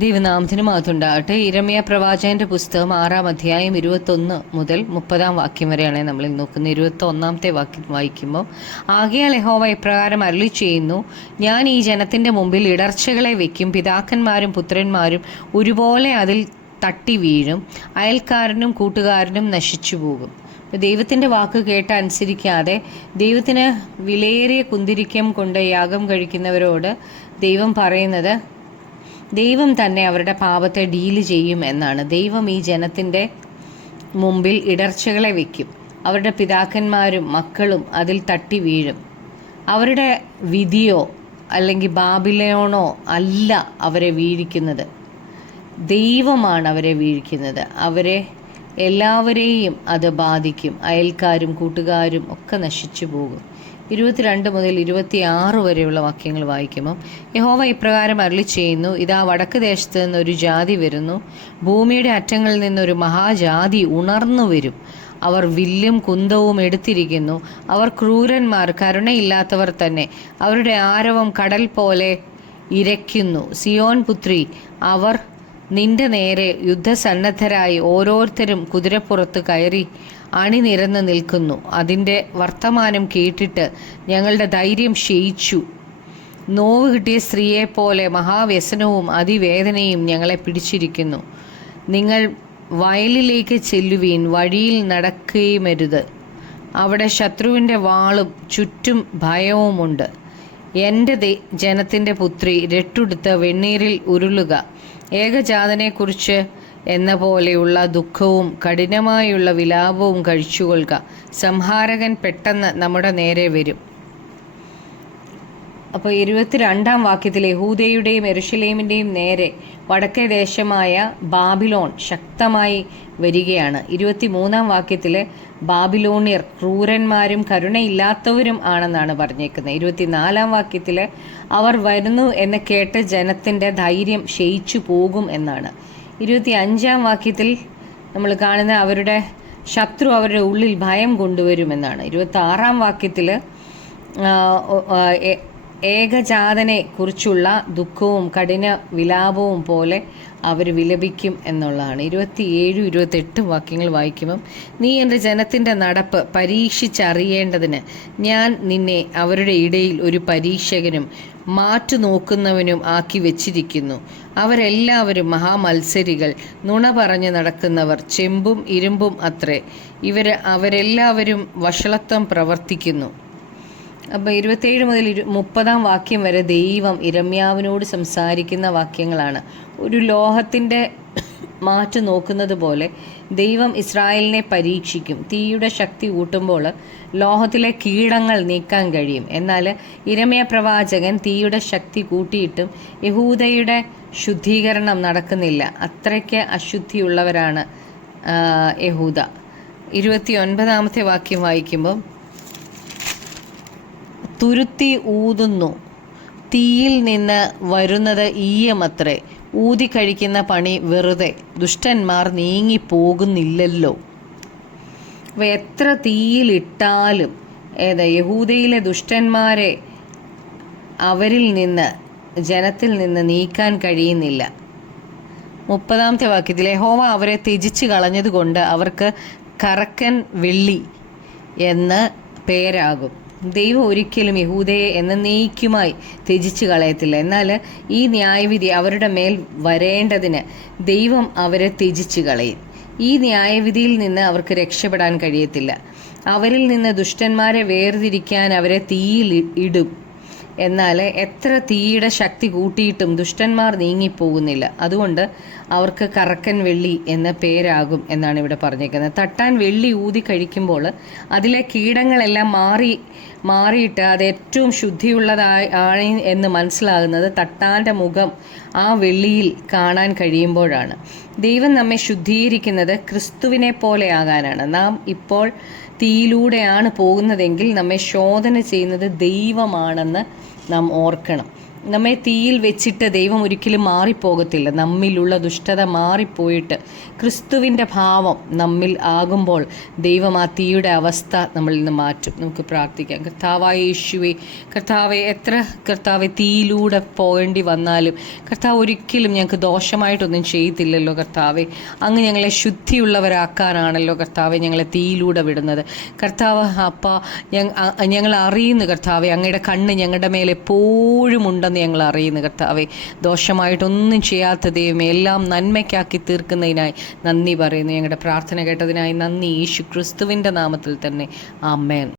ദൈവനാമത്തിന് മഹത്വമുണ്ടാകട്ടെ. യിരെമ്യാ പ്രവാചകന്റെ പുസ്തകം 6-ാം അധ്യായം 21 മുതൽ 30-ാം വാക്യം വരെയാണ് നമ്മൾ നോക്കുന്നത്. 21-ാമത്തെ വാക്യം വായിക്കുമ്പോൾ, ആകയാൽ യഹോവ ഇപ്രകാരം അരുളി ചെയ്യുന്നു, ഞാൻ ഈ ജനത്തിന്റെ മുമ്പിൽ ഇടർച്ചകളെ വയ്ക്കും, പിതാക്കന്മാരും പുത്രന്മാരും ഒരുപോലെ അതിൽ തട്ടി വീഴും, അയൽക്കാരനും കൂട്ടുകാരനും നശിച്ചു പോകും. ദൈവത്തിൻ്റെ വാക്ക് കേട്ട് അനുസരിക്കാതെ ദൈവത്തിന് വിലയേറിയ കുന്തിരിക്കം കൊണ്ട് യാഗം കഴിക്കുന്നവരോട് ദൈവം പറയുന്നത്, ദൈവം തന്നെ അവരുടെ പാപത്തെ ഡീല് ചെയ്യും എന്നാണ്. ദൈവം ഈ ജനത്തിൻ്റെ മുമ്പിൽ ഇടർച്ചകളെ വയ്ക്കും, അവരുടെ പിതാക്കന്മാരും മക്കളും അതിൽ തട്ടി വീഴും. അവരുടെ വിധിയോ അല്ലെങ്കിൽ ബാബിലോണോ അല്ല അവരെ വീഴിക്കുന്നത്, ദൈവമാണ് അവരെ വീഴിക്കുന്നത്. അവരെ എല്ലാവരെയും അത് ബാധിക്കും, അയൽക്കാരും കൂട്ടുകാരും ഒക്കെ നശിച്ചു പോകും. 22 മുതൽ 26 വരെയുള്ള വാക്യങ്ങൾ വായിക്കുമ്പോൾ, യഹോവ ഇപ്രകാരം അരുളി ചെയ്യുന്നു, ഇതാ വടക്ക് ദേശത്ത് നിന്നൊരു ജാതി വരുന്നു, ഭൂമിയുടെ അറ്റങ്ങളിൽ നിന്നൊരു മഹാജാതി ഉണർന്നു വരും. അവർ വില്ലും കുന്തവും എടുത്തിരിക്കുന്നു, അവർ ക്രൂരന്മാർ, കരുണയില്ലാത്തവർ തന്നെ. അവരുടെ ആരവം കടൽ പോലെ ഇരയ്ക്കുന്നു. സിയോൻ പുത്രി, അവർ നിന്റെ നേരെ യുദ്ധസന്നദ്ധരായി ഓരോരുത്തരും കുതിരപ്പുറത്ത് കയറി അണിനിരന്ന് നിൽക്കുന്നു. അതിൻ്റെ വർത്തമാനം കേട്ടിട്ട് ഞങ്ങളുടെ ധൈര്യം ക്ഷയിച്ചു. നോവ് കിട്ടിയ സ്ത്രീയെപ്പോലെ മഹാവ്യസനവും അതിവേദനയും ഞങ്ങളെ പിടിച്ചിരിക്കുന്നു. നിങ്ങൾ വയലിലേക്ക് ചെല്ലുവീൻ, വഴിയിൽ നടക്കുകയുമരുത്. അവിടെ ശത്രുവിൻ്റെ വാളും ചുറ്റും ഭയവുമുണ്ട്. എൻ്റെ ജനത്തിൻ്റെ പുത്രി, രട്ടുടുത്ത് വെണ്ണീരിൽ ഉരുളുക. ഏകജാതനെക്കുറിച്ച് എന്ന പോലെയുള്ള ദുഃഖവും കഠിനമായുള്ള വിലാപവും കഴിച്ചുകൊള്ളുക. സംഹാരകൻ പെട്ടെന്ന് നമ്മുടെ നേരെ വരും. അപ്പോൾ 22-ാം വാക്യത്തിൽ, യഹൂദയുടെയും യെരൂശലേമിൻ്റെയും നേരെ വടക്കേ ദേശമായ ബാബിലോൺ ശക്തമായി വരികയാണ്. 23-ാം വാക്യത്തിൽ ബാബിലോണിയർ ക്രൂരന്മാരും കരുണയില്ലാത്തവരും ആണെന്നാണ് പറഞ്ഞേക്കുന്നത്. 24-ാം വാക്യത്തിൽ അവർ വരുന്നു എന്ന് കേട്ട് ജനത്തിൻ്റെ ധൈര്യം ക്ഷയിച്ചു പോകും എന്നാണ്. 25-ാം വാക്യത്തിൽ നമ്മൾ കാണുന്ന അവരുടെ ശത്രു അവരുടെ ഉള്ളിൽ ഭയം കൊണ്ടുവരുമെന്നാണ്. 26-ാം വാക്യത്തിൽ ഏകജാതനെ കുറിച്ചുള്ള ദുഃഖവും കഠിന വിലാപവും പോലെ അവർ വിലപിക്കും എന്നുള്ളതാണ്. 27, 28 വാക്യങ്ങൾ വായിക്കുമ്പം, നീ എൻ്റെ ജനത്തിൻ്റെ നടപ്പ് പരീക്ഷിച്ചറിയേണ്ടതിന് ഞാൻ നിന്നെ അവരുടെ ഇടയിൽ ഒരു പരീക്ഷകനും മാറ്റുനോക്കുന്നവനും ആക്കി വെച്ചിരിക്കുന്നു. അവരെല്ലാവരും മഹാമത്സരികൾ, നുണ പറഞ്ഞ് നടക്കുന്നവർ, ചെമ്പും ഇരുമ്പും അത്രേ. അവരെല്ലാവരും വഷളത്വം പ്രവർത്തിക്കുന്നു. അപ്പോൾ 27 മുതൽ 30-ാം വാക്യം വരെ ദൈവം യിരെമ്യാവിനോട് സംസാരിക്കുന്ന വാക്യങ്ങളാണ്. ഒരു ലോഹത്തിൻ്റെ മാറ്റു നോക്കുന്നത് പോലെ ദൈവം ഇസ്രായേലിനെ പരീക്ഷിക്കും. തീയുടെ ശക്തി കൂട്ടുമ്പോൾ ലോഹത്തിലെ കീടങ്ങൾ നീക്കാൻ കഴിയും. എന്നാൽ യിരെമ്യാ പ്രവാചകൻ തീയുടെ ശക്തി കൂട്ടിയിട്ടും യഹൂദയുടെ ശുദ്ധീകരണം നടക്കുന്നില്ല. അത്രയ്ക്ക് അശുദ്ധിയുള്ളവരാണ് യഹൂദ. 29-ാമത്തെ വാക്യം വായിക്കുമ്പോൾ, തുരുത്തി ഊതുന്നു, തീയിൽ നിന്ന് വരുന്നത് ഈയമത്രേ. ഊതിക്കഴിക്കുന്ന പണി വെറുതെ, ദുഷ്ടന്മാർ നീങ്ങിപ്പോകുന്നില്ലല്ലോ. അപ്പോൾ എത്ര തീയിലിട്ടാലും യഹൂദയിലെ ദുഷ്ടന്മാരെ അവരിൽ നിന്ന്, ജനത്തിൽ നിന്ന് നീക്കാൻ കഴിയുന്നില്ല. 30-ാമത്തെ വാക്യത്തിൽ, യഹോവ അവരെ ത്യജിച്ച് കളഞ്ഞതുകൊണ്ട് അവർക്ക് കറക്കൻ വെള്ളി എന്ന് പേരാകും. ദൈവം ഒരിക്കലും യഹൂദയെ എന്നേക്കുമായി ത്യജിച്ച് കളയത്തില്ല. എന്നാൽ ഈ ന്യായവിധി അവരുടെ മേൽ വരേണ്ടതിന് ദൈവം അവരെ ത്യജിച്ച് കളയും. ഈ ന്യായവിധിയിൽ നിന്ന് അവർക്ക് രക്ഷപ്പെടാൻ കഴിയത്തില്ല. അവരിൽ നിന്ന് ദുഷ്ടന്മാരെ വേർതിരിക്കാൻ അവരെ തീയിൽ ഇടും. എന്നാൽ എത്ര തീയുടെ ശക്തി കൂട്ടിയിട്ടും ദുഷ്ടന്മാർ നീങ്ങിപ്പോകുന്നില്ല. അതുകൊണ്ട് അവർക്ക് കറക്കൻ വെള്ളി എന്ന പേരാകും എന്നാണ് ഇവിടെ പറഞ്ഞേക്കുന്നത്. തട്ടാൻ വെള്ളി ഊതി കഴിക്കുമ്പോൾ അതിലെ കീടങ്ങളെല്ലാം മാറിയിട്ട് അത് ഏറ്റവും ശുദ്ധിയുള്ളതാണ് എന്ന് മനസ്സിലാകുന്നത് തട്ടാൻ്റെ മുഖം ആ വെള്ളിയിൽ കാണാൻ കഴിയുമ്പോഴാണ്. ദൈവം നമ്മെ ശുദ്ധീകരിക്കുന്നത് ക്രിസ്തുവിനെ പോലെ ആകാനാണ്. നാം ഇപ്പോൾ തീയിലൂടെയാണ് പോകുന്നതെങ്കിൽ നമ്മെ ശോധന ചെയ്യുന്നത് ദൈവമാണെന്ന് നാം ഓർക്കണം. നമ്മെ തീയിൽ വെച്ചിട്ട് ദൈവം ഒരിക്കലും മാറിപ്പോകത്തില്ല. നമ്മിലുള്ള ദുഷ്ടത മാറിപ്പോയിട്ട് ക്രിസ്തുവിൻ്റെ ഭാവം നമ്മിൽ ആകുമ്പോൾ ദൈവം ആ തീയുടെ അവസ്ഥ നമ്മളിൽ നിന്ന് മാറ്റും. നമുക്ക് പ്രാർത്ഥിക്കാം. കർത്താവായ യേശുവേ, കർത്താവെ തീയിലൂടെ പോകേണ്ടി വന്നാലും കർത്താവ് ഒരിക്കലും ഞങ്ങൾക്ക് ദോഷമായിട്ടൊന്നും ചെയ്തില്ലല്ലോ കർത്താവെ. അങ്ങ് ഞങ്ങളെ ശുദ്ധിയുള്ളവരാക്കാനാണല്ലോ കർത്താവെ ഞങ്ങളെ തീയിലൂടെ വിടുന്നത്. കർത്താവ് അപ്പ, ഞങ്ങൾ അറിയുന്നു കർത്താവെ, അങ്ങയുടെ കണ്ണ് ഞങ്ങളുടെ മേലെ എപ്പോഴും ഉണ്ടെന്ന് ഞങ്ങൾ അറിയുന്നു കർത്താവെ. ദോഷമായിട്ടൊന്നും ചെയ്യാത്ത ദൈവമേ, എല്ലാം നന്മയ്ക്കാക്കി തീർക്കുന്നതിനായി നന്ദി പറയുന്നു. ഞങ്ങളുടെ പ്രാർത്ഥന കേട്ടതിനായി നന്ദി. യേശു ക്രിസ്തുവിൻ്റെ നാമത്തിൽ തന്നെ. ആമേൻ.